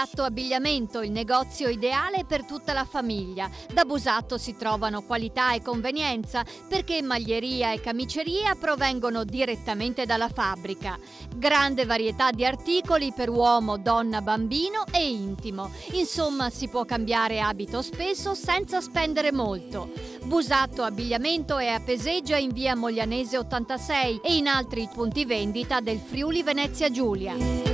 Busatto Abbigliamento, il negozio ideale per tutta la famiglia. Da Busatto si trovano qualità e convenienza perché maglieria e camiceria provengono direttamente dalla fabbrica. Grande varietà di articoli per uomo, donna, bambino e intimo. Insomma, si può cambiare abito spesso senza spendere molto. Busatto Abbigliamento è a Peseggia in via Moglianese 86 e in altri punti vendita del Friuli Venezia Giulia.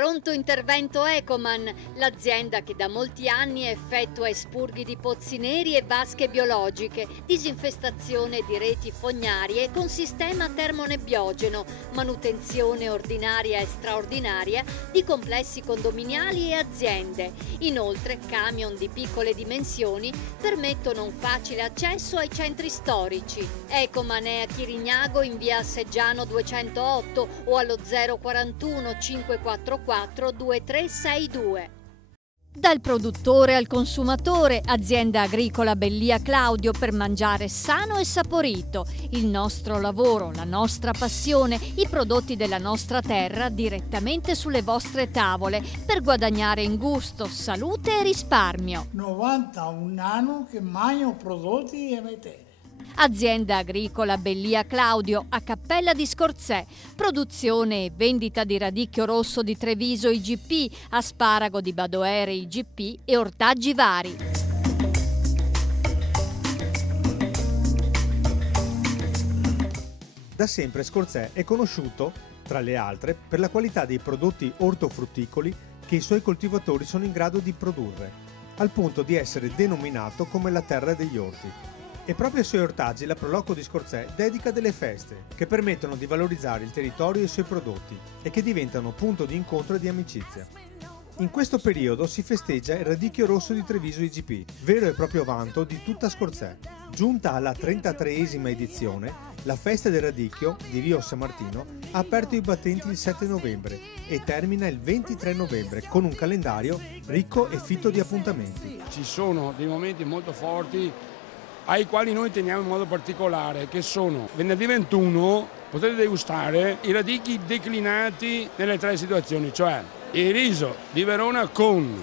Pronto intervento Ecoman, l'azienda che da molti anni effettua espurghi di pozzi neri e vasche biologiche, disinfestazione di reti fognarie con sistema termonebbiogeno, manutenzione ordinaria e straordinaria di complessi condominiali e aziende. Inoltre, camion di piccole dimensioni permettono un facile accesso ai centri storici. Ecoman è a Chirignago in via Seggiano 208 o allo 041 544 2362. Dal produttore al consumatore, azienda agricola Bellia Claudio per mangiare sano e saporito. Il nostro lavoro, la nostra passione, i prodotti della nostra terra direttamente sulle vostre tavole per guadagnare in gusto, salute e risparmio. 91 anni che mangio prodotti e metere. Azienda agricola Bellia Claudio a Cappella di Scorzè, produzione e vendita di radicchio rosso di Treviso IGP, asparago di Badoere IGP e ortaggi vari. Da sempre Scorzè è conosciuto, tra le altre, per la qualità dei prodotti ortofrutticoli che i suoi coltivatori sono in grado di produrre, al punto di essere denominato come la terra degli orti. E proprio ai suoi ortaggi la Proloco di Scorzè dedica delle feste che permettono di valorizzare il territorio e i suoi prodotti e che diventano punto di incontro e di amicizia. In questo periodo si festeggia il Radicchio Rosso di Treviso IGP, vero e proprio vanto di tutta Scorzè. Giunta alla 33esima edizione, la festa del radicchio di Rio San Martino ha aperto i battenti il 7 novembre e termina il 23 novembre con un calendario ricco e fitto di appuntamenti. Ci sono dei momenti molto forti ai quali noi teniamo in modo particolare, che sono venerdì 21 potete degustare i radicchi declinati nelle tre situazioni, cioè il riso di Verona con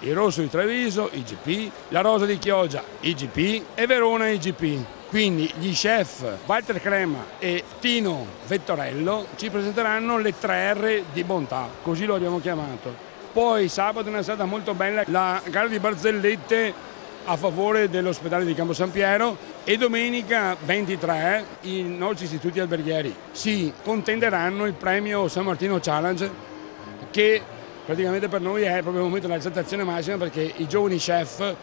il rosso di Treviso, IGP, la rosa di Chioggia, IGP e Verona IGP. Quindi gli chef Walter Crema e Tino Vettorello ci presenteranno le 3R di bontà, così lo abbiamo chiamato. Poi sabato è una serata molto bella, la gara di barzellette a favore dell'ospedale di Campo San Piero e domenica 23 i nostri istituti alberghieri si contenderanno il premio San Martino Challenge, che praticamente per noi è proprio il momento dell'esaltazione massima, perché i giovani chef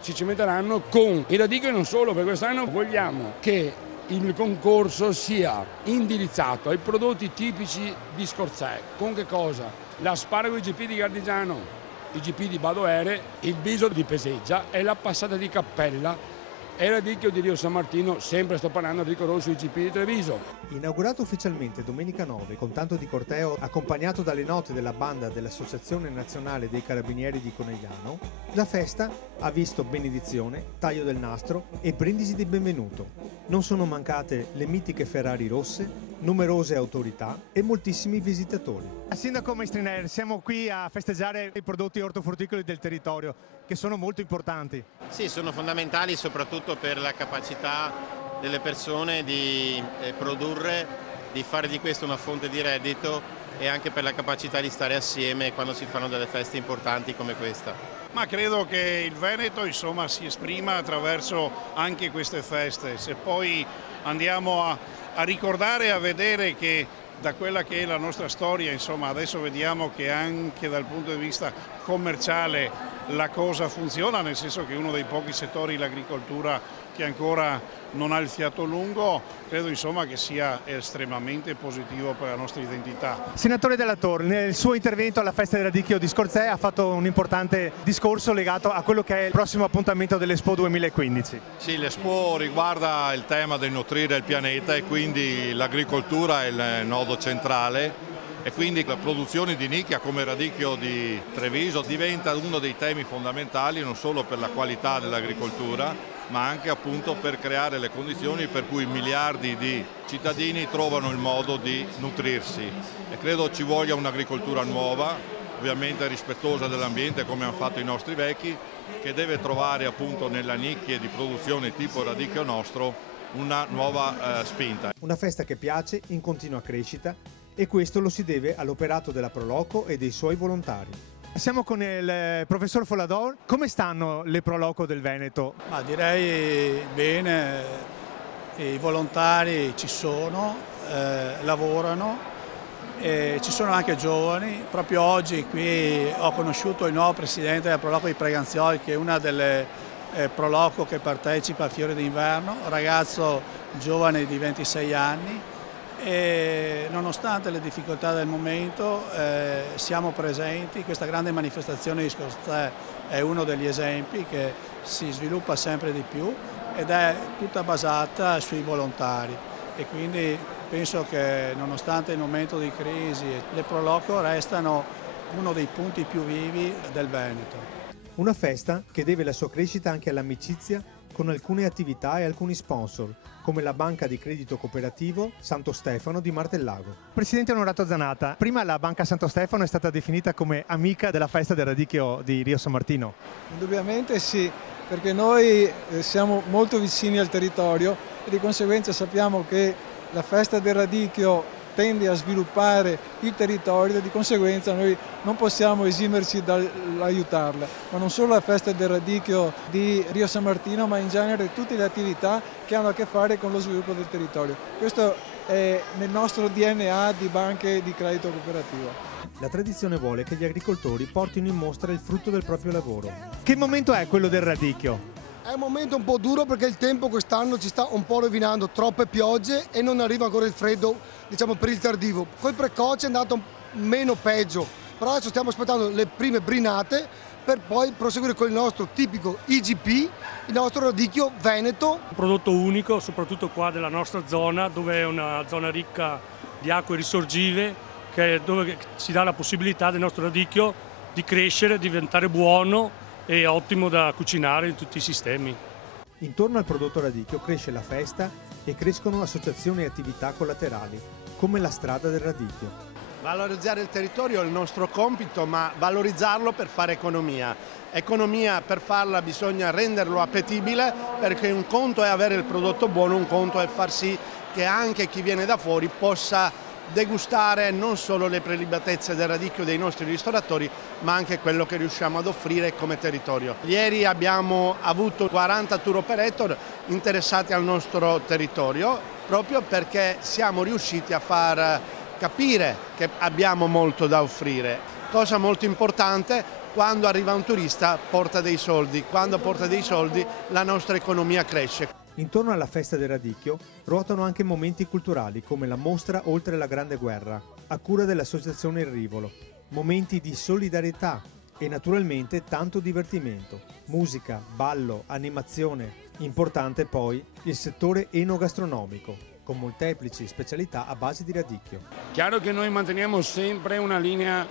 si cimenteranno con il radicchio e non solo. Per quest'anno vogliamo che il concorso sia indirizzato ai prodotti tipici di Scorzè. Con che cosa? L'asparago IGP di Gardigiano, IGP di Badoere, il biso di Peseggia e la passata di Cappella e il radicchio di Rio San Martino, sempre sto parlando di radicchio rosso IGP di Treviso. Inaugurato ufficialmente domenica 9 con tanto di corteo accompagnato dalle note della banda dell'Associazione Nazionale dei Carabinieri di Conegliano, la festa ha visto benedizione, taglio del nastro e brindisi di benvenuto. Non sono mancate le mitiche Ferrari rosse, numerose autorità e moltissimi visitatori. Sindaco Maestriner, siamo qui a festeggiare i prodotti ortofrutticoli del territorio, che sono molto importanti. Sì, sono fondamentali soprattutto per la capacità delle persone di produrre, di fare di questo una fonte di reddito e anche per la capacità di stare assieme quando si fanno delle feste importanti come questa. Ma credo che il Veneto insomma si esprima attraverso anche queste feste. Se poi andiamo a ricordare e a vedere che da quella che è la nostra storia, insomma adesso vediamo che anche dal punto di vista commerciale la cosa funziona, nel senso che uno dei pochi settori, l'agricoltura, che ancora non ha il fiato lungo, credo insomma che sia estremamente positivo per la nostra identità. Senatore Della Torre, nel suo intervento alla festa del radicchio di Scorzè ha fatto un importante discorso legato a quello che è il prossimo appuntamento dell'Expo 2015. Sì, l'Expo riguarda il tema del nutrire il pianeta e quindi l'agricoltura è il nodo centrale. E quindi la produzione di nicchia come radicchio di Treviso diventa uno dei temi fondamentali non solo per la qualità dell'agricoltura ma anche appunto per creare le condizioni per cui miliardi di cittadini trovano il modo di nutrirsi. E credo ci voglia un'agricoltura nuova, ovviamente rispettosa dell'ambiente come hanno fatto i nostri vecchi, che deve trovare appunto nella nicchie di produzione tipo radicchio nostro una nuova spinta. Una festa che piace, in continua crescita, e questo lo si deve all'operato della Proloco e dei suoi volontari. Siamo con il professor Folador. Come stanno le Proloco del Veneto? Ma direi bene, i volontari ci sono, lavorano, e ci sono anche giovani. Proprio oggi qui ho conosciuto il nuovo presidente della Proloco di Preganzioli, che è una delle Proloco che partecipa a Fiori d'Inverno, un ragazzo giovane di 26 anni. E nonostante le difficoltà del momento siamo presenti. Questa grande manifestazione di Scorzè è uno degli esempi che si sviluppa sempre di più ed è tutta basata sui volontari, e quindi penso che nonostante il momento di crisi le Proloco restano uno dei punti più vivi del Veneto. Una festa che deve la sua crescita anche all'amicizia con alcune attività e alcuni sponsor, come la banca di credito cooperativo Santo Stefano di Martellago. Presidente Onorato Zanata, prima la Banca Santo Stefano è stata definita come amica della festa del radicchio di Rio San Martino. Indubbiamente sì, perché noi siamo molto vicini al territorio e di conseguenza sappiamo che la festa del radicchio tende a sviluppare il territorio e di conseguenza noi non possiamo esimerci dall'aiutarla. Ma non solo la festa del radicchio di Rio San Martino, ma in genere tutte le attività che hanno a che fare con lo sviluppo del territorio. Questo è nel nostro DNA di banche di credito cooperativo. La tradizione vuole che gli agricoltori portino in mostra il frutto del proprio lavoro. Che momento è quello del radicchio? È un momento un po' duro perché il tempo quest'anno ci sta un po' rovinando, troppe piogge e non arriva ancora il freddo, diciamo, per il tardivo. Col precoce è andato meno peggio, però adesso stiamo aspettando le prime brinate per poi proseguire con il nostro tipico IGP, il nostro radicchio veneto. Un prodotto unico, soprattutto qua della nostra zona, dove è una zona ricca di acque risorgive, dove ci dà la possibilità del nostro radicchio di crescere, diventare buono e ottimo da cucinare in tutti i sistemi. Intorno al prodotto radicchio cresce la festa e crescono associazioni e attività collaterali, come la strada del radicchio. Valorizzare il territorio è il nostro compito, ma valorizzarlo per fare economia. Economia, per farla bisogna renderlo appetibile, perché un conto è avere il prodotto buono, un conto è far sì che anche chi viene da fuori possa degustare non solo le prelibatezze del radicchio dei nostri ristoratori, ma anche quello che riusciamo ad offrire come territorio. Ieri abbiamo avuto 40 tour operator interessati al nostro territorio, proprio perché siamo riusciti a far capire che abbiamo molto da offrire. Cosa molto importante: quando arriva un turista porta dei soldi, quando porta dei soldi la nostra economia cresce. Intorno alla festa del radicchio ruotano anche momenti culturali come la mostra Oltre la Grande Guerra, a cura dell'associazione Il Rivolo. Momenti di solidarietà e naturalmente tanto divertimento, musica, ballo, animazione. Importante poi il settore enogastronomico, con molteplici specialità a base di radicchio. Chiaro che noi manteniamo sempre una linea,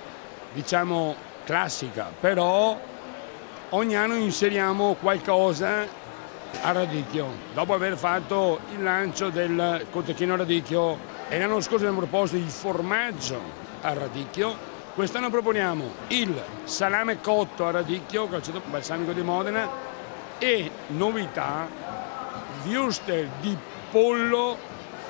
diciamo, classica, però ogni anno inseriamo qualcosa a radicchio. Dopo aver fatto il lancio del cotechino a radicchio e l'anno scorso abbiamo proposto il formaggio a radicchio, quest'anno proponiamo il salame cotto a radicchio, calceto balsamico di Modena, e novità, wurstel di pollo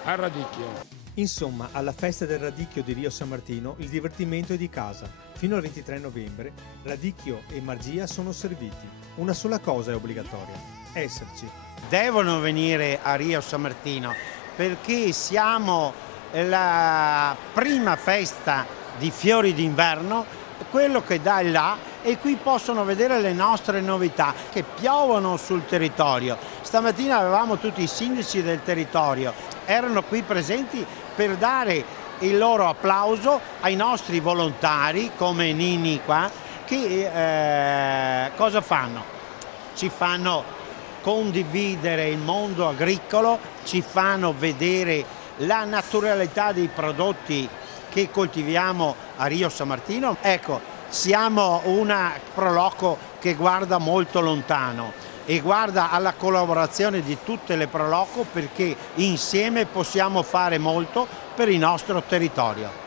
a radicchio. Insomma, alla festa del radicchio di Rio San Martino il divertimento è di casa. Fino al 23 novembre radicchio e margia sono serviti. Una sola cosa è obbligatoria: esserci. Devono venire a Rio San Martino perché siamo la prima festa di Fiori d'Inverno, quello che dà là, e qui possono vedere le nostre novità che piovono sul territorio. Stamattina avevamo tutti i sindaci del territorio, erano qui presenti per dare il loro applauso ai nostri volontari come Nini qua, che cosa fanno? Ci fanno condividere il mondo agricolo, ci fanno vedere la naturalità dei prodotti che coltiviamo a Rio San Martino. Ecco, siamo una Proloco che guarda molto lontano. e guarda alla collaborazione di tutte le Proloco, perché insieme possiamo fare molto per il nostro territorio.